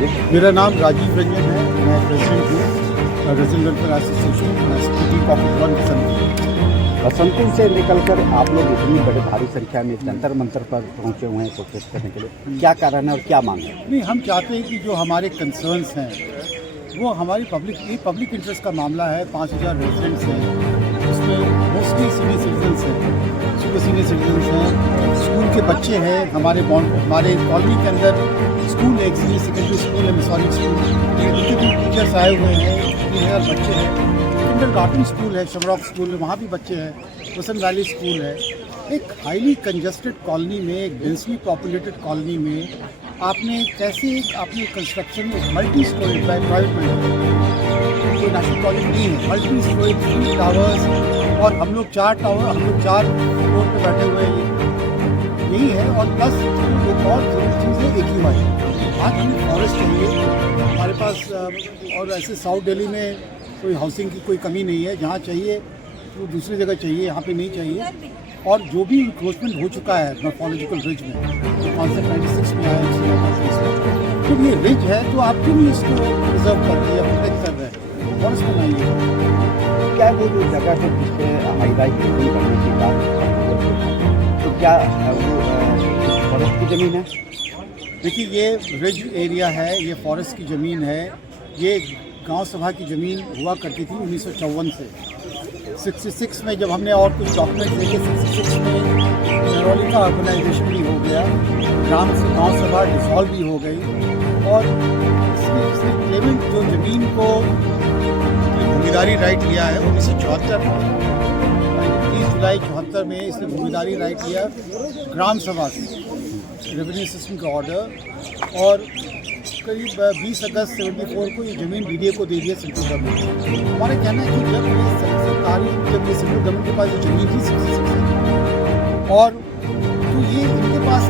मेरा नाम राजीव रंजन है, मैं प्रेसिडेंट हूँ resident welfare association city pocket 1 Basantpur. Basantpur से निकलकर आप लोग इतनी बड़ी भारी संख्या में जंतर मंतर पर पहुंचे हुए हैं प्रोटेस्ट करने के लिए, क्या कारण है और क्या मांग है? नहीं, हम चाहते हैं कि जो हमारे कंसर्न्स हैं वो हमारी पब्लिक इंटरेस्ट का मामला है। 5000 रेजिडेंट्स हैं, उसमें मोस्टली सीनियर सिटीजन्स हैं, सुपर सीनियर सिटीजन्स हैं, स्कूल के बच्चे हैं। हमारे कॉलोनी के अंदर स्कूल है, सीनियर सेकेंडरी स्कूल है, मिसौरी स्कूल, उनके भी टीचर्स आए हुए हैं, 3000 बच्चे हैं। किंडरगार्टन स्कूल है, शमरॉक स्कूल है, वहाँ भी बच्चे हैं, वसंत वैली स्कूल है। एक हाईली कंजस्टेड कॉलोनी में, एक डेंसली पॉपुलेटेड कॉलोनी में आपने कैसे आपने कंस्ट्रक्शन में मल्टी स्टोरी प्राइवेट बिल्डिंग, कोई नेशनल कॉलेज नहीं है, मल्टी स्टोरी 3 टावर्स और हम लोग 4 फ्लोर पे बैठे हुए हैं, यही है। और प्लस एक और जरूरी चीज़ है AQI। आज हमें फॉरेस्ट चाहिए हमारे पास, और ऐसे साउथ दिल्ली में कोई हाउसिंग की कोई कमी नहीं है, जहाँ चाहिए वो दूसरी जगह चाहिए, यहाँ पे नहीं चाहिए। और जो भी इंक्रोचमेंट हो चुका है मॉर्फोलॉजिकल रिज में, जो कॉन्सेप्ट 96 में आया, तो ये रिज है तो आप क्यों नहीं इसको रिजर्व करते या प्रोटेक्ट कर रहे हैं? फॉरेस्ट बनाइए। क्या वो जो जगह है जिस पर हाई राइज बिल्डिंग बनने की बात, तो क्या वो फॉरेस्ट की ज़मीन है? देखिए, ये रिज एरिया है, ये फॉरेस्ट की ज़मीन है। ये गांव सभा की ज़मीन हुआ करती थी 1954 से। 66 में जब हमने और कुछ डॉक्यूमेंट देखे, 66 में नरौली का ऑर्गेनाइजेशन भी हो गया, गांव सभा डिसॉल्व भी हो गई। और इसने क्लेमेंट जो ज़मीन को भूमिदारी राइट लिया है 1974 में, 30 जुलाई 74 में इसने भूमिदारी राइट लिया ग्राम सभा से, रेवेन्यू सिस्टम का ऑर्डर। और करीब 20 अगस्त 74 को ये ज़मीन BDA को दे दिया सेंट्रल गवर्नमेंट। हमारा कहना है कि जब ये सेंट्रल गवर्नमेंट के पास ये ज़मीन थी 66 और तो ये इनके पास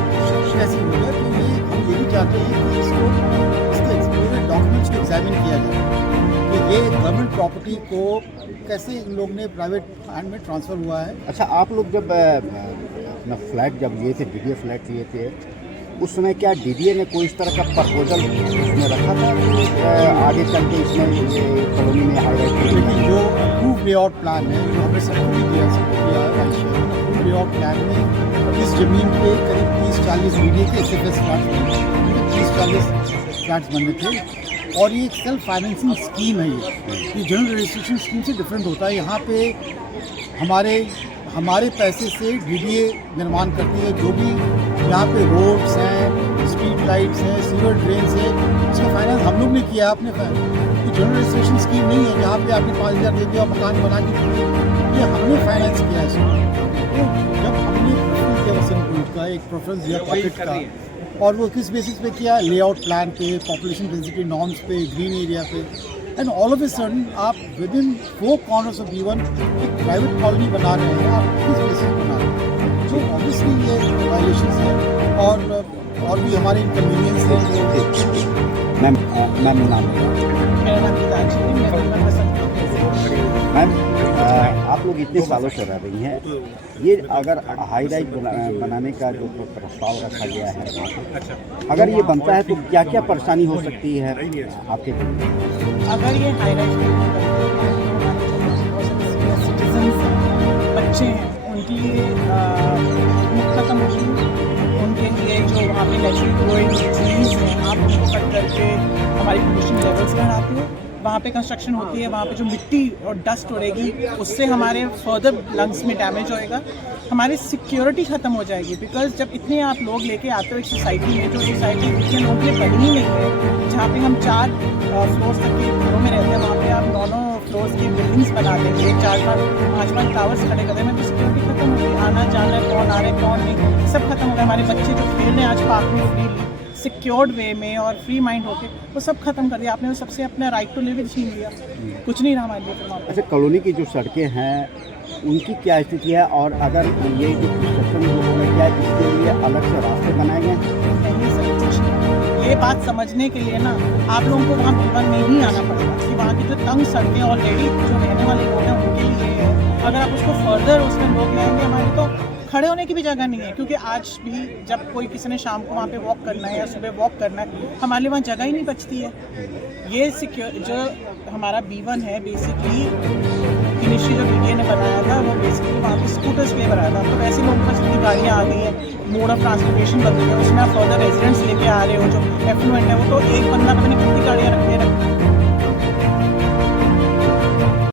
कैसे हो गया, तो ये हम ये भी चाहते हैं कि इसके एक्सप्लोरेड डॉक्यूमेंट्स को एग्जामिन किया जाए कि ये गवर्नमेंट प्रॉपर्टी को कैसे इन लोग ने प्राइवेट हैंड में ट्रांसफ़र हुआ है। अच्छा, आप लोग जब अपना फ्लैट जब लिए थे, DDA फ्लैट लिए थे, उस समय क्या DDA ने कोई इस तरह का प्रपोजल उसमें रखा था कि आगे चल के इसमें ये कॉलोनी में हाई राइज? लेकिन जो अप्रूव लेआउट प्लान है, जो हमने सबको भी दिया अप्रूव लेआउट प्लान में इस ज़मीन पे करीब 30-40 BDA के SFS फ्लैट्स बने, 30-40 फ्लैट्स बने थे। और ये एक सेल्फ फाइनेंसिंग स्कीम है। ये जनरल रजिस्ट्रेशन स्कीम से डिफरेंट होता है। यहाँ पे हमारे पैसे से DDA निर्माण करती है। जो भी यहाँ पे रोड्स हैं, स्ट्रीट लाइट्स हैं, सीवर ड्रेन्स है, इसका फाइनेंस हम लोग ने किया अपने ये जनरल रजिस्ट्रेशन स्कीम नहीं है जहाँ पे आपने 5000 दे दिया और मकान बना के दिए, ये हमने फाइनेंस किया इसको। तो जब हमने प्रेफरेंस दिया वसंतपुर का, एक प्रेफरेंस दिया पॉकेट का, और वो किस बेसिस पे किया? लेआउट प्लान पे, पॉपुलेशन डेंसिटी नॉर्म्स पे, ग्रीन एरिया पे। And all of a sudden आप within 4 corners of B1 एक प्राइवेट कॉलोनी बना रहे हैं, आप किस बेसिस बना रहे हैं? जो ऑब्वियसली ये वायलेशंस हैं और भी हमारे इनकन्वीनियंस हैं। मैम आप लोग इतने सालों से रह रही हैं, ये अगर हाई राइज बनाने का जो प्रस्ताव रखा गया है, अगर ये बनता है तो क्या क्या परेशानी हो सकती है आपके? अगर ये हाई राइज सिटीजन्स बच्चे हैं, उनके लिए खत्म होगी। उनके लिए जो वहाँ पे नेचुरल ग्रोइंग ट्रीज हैं, आप उनको कट करके हमारी पोल्यूशन लेवल्स बढ़ाते हो। वहाँ पे कंस्ट्रक्शन होती है, वहाँ पे जो मिट्टी और डस्ट उड़ेगी, उससे हमारे फर्दर लंग्स में डैमेज होएगा, हमारी सिक्योरिटी ख़त्म हो जाएगी। बिकॉज जब इतने आप लोग लेके आते हो एक सोसाइटी में, जो सोसाइटी इतने लोगों के लिए बनी ही नहीं है, जहाँ पे हम 4 फ्लोर्स तक के घरों में रहते हैं, वहाँ पे आप 9 फ्लोर्स की बिल्डिंग्स बना देंगे, 4-5 टावर्स खड़े कर देंगे, तो सिक्योरिटी खत्म होगी। आना जाना, कौन आ रहे कौन नहीं, सब खत्म हो गया। हमारे बच्चे जो खेल रहे हैं आज पार्क में फ्रीली, सिक्योर्ड वे में और फ्री माइंड होके, वो सब खत्म कर दिया आपने। वो सबसे अपना राइट टू लिव ही छीन लिया, कुछ नहीं रहा हमारे लिए। अच्छा, कॉलोनी की जो सड़कें हैं उनकी क्या स्थिति है, और अगर ये जो कंस्ट्रक्शन जो होगा, क्या इसके लिए अलग से रास्ते बनाए गए? नहीं सर, कुछ नहीं। ये बात समझने के लिए ना आप लोगों को वहाँ B1 में ही आना पड़ेगा कि वहाँ की जो तंग सड़कें ऑलरेडी जो रहने वाले लोग हैं उनके लिए है। अगर आप उसको फर्दर उसमें लोग लाएंगे, हमारी तो खड़े होने की भी जगह नहीं है, क्योंकि आज भी जब कोई किसी ने शाम को वहाँ पे वॉक करना है या सुबह वॉक करना है, हमारे लिए वहाँ जगह ही नहीं बचती है। ये जो हमारा B1 है बेसिकली इनिशियली जो BTA ने बनाया था वो बेसिकली वहाँ पे स्कूटर्स के लिए बनाया था। तो वैसे लोगों के पास जितनी गाड़ियाँ आ गई हैं, मोड ऑफ ट्रांसपोर्टेशन बदल गया, उसमें आप फर्दर रेजिडेंट्स लेके आ रहे हो जो एफ्लुएंट है, वो तो एक बंदा पता नहीं